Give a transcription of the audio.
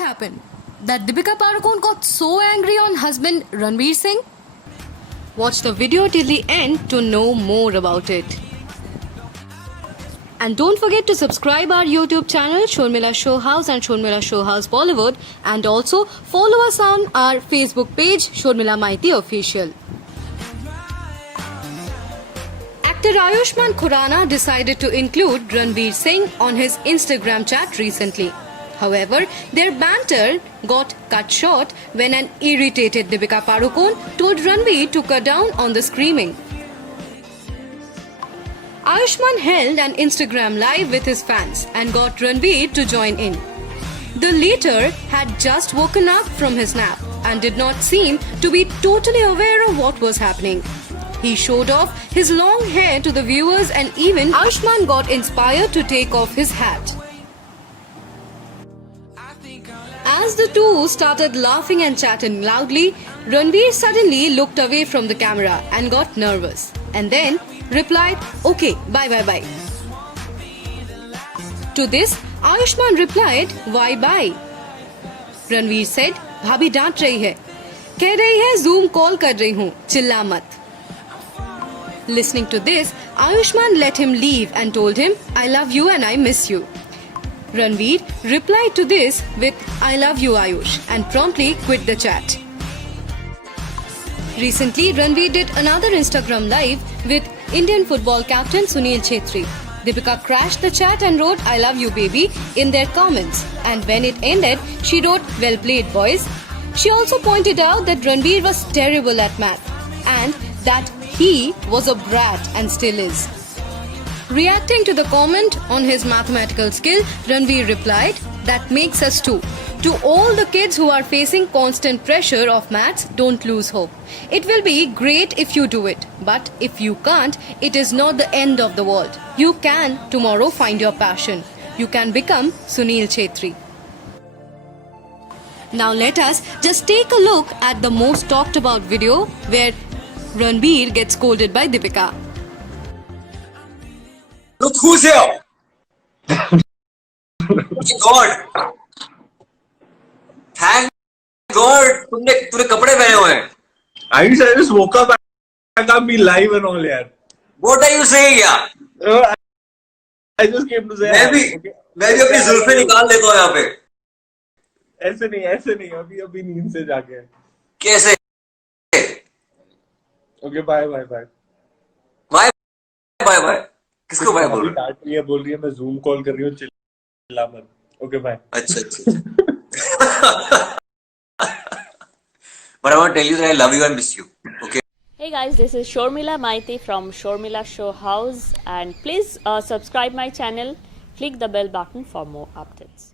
happened? That Deepika Padukone got so angry on husband Ranveer Singh? Watch the video till the end to know more about it. And don't forget to subscribe our YouTube channel Shormila Show House and Shormila Show House Bollywood, and also follow us on our Facebook page Shormila Maiti Official. Actor Ayushmann Khurrana decided to include Ranveer Singh on his Instagram chat recently. However, their banter got cut short when an irritated Deepika Padukone told Ranveer to cut down on the screaming. Ayushmann held an Instagram live with his fans and got Ranveer to join in. The latter had just woken up from his nap and did not seem to be totally aware of what was happening. He showed off his long hair to the viewers, and even Ayushmann got inspired to take off his hat. As the two started laughing and chatting loudly, Ranveer suddenly looked away from the camera and got nervous, and then replied, "Okay, bye." To this, Ayushmann replied, "Why bye?" Ranveer said, "भाभी डांट रही है, कह रही है Zoom call कर रही हूँ, चिल्ला मत." Listening to this, Ayushmann let him leave and told him, "I love you and I miss you." Ranveer replied to this with, "I love you, Ayush," and promptly quit the chat. Recently, Ranveer did another Instagram live with Indian football captain Sunil Chhetri. Deepika crashed the chat and wrote, "I love you, baby," in their comments. And when it ended, she wrote, "Well played, boys." She also pointed out that Ranveer was terrible at math and that he was a brat and still is. Reacting to the comment on his mathematical skill, Ranveer replied, "That makes us two. To all the kids who are facing constant pressure of maths, don't lose hope. It will be great if you do it. But if you can't, it is not the end of the world. You can tomorrow find your passion. You can become Sunil Chhetri." Now let us just take a look at the most talked about video where Ranveer gets scolded by Deepika. Look who's here! God! Thank God! तूने कपड़े पहने हुए हैं. I just woke up and I can't be live and all यार. What are you saying यार? I just came to say. मैं भी अपनी जुल्फें निकाल लेता हूँ यहाँ पे. ऐसे नहीं अभी नींद से जाके. कैसे? Okay, bye. Bye. किसको बाय बोल रही है? बोल रही है मैं जूम कॉल कर रही हूँ, चिल्ला मत. Okay bye. अच्छा. But I want to tell you that I love you and miss you. Okay. Hey guys, this is Shormila Maiti from Shormila Show House, and please subscribe my channel, click the bell button for more updates.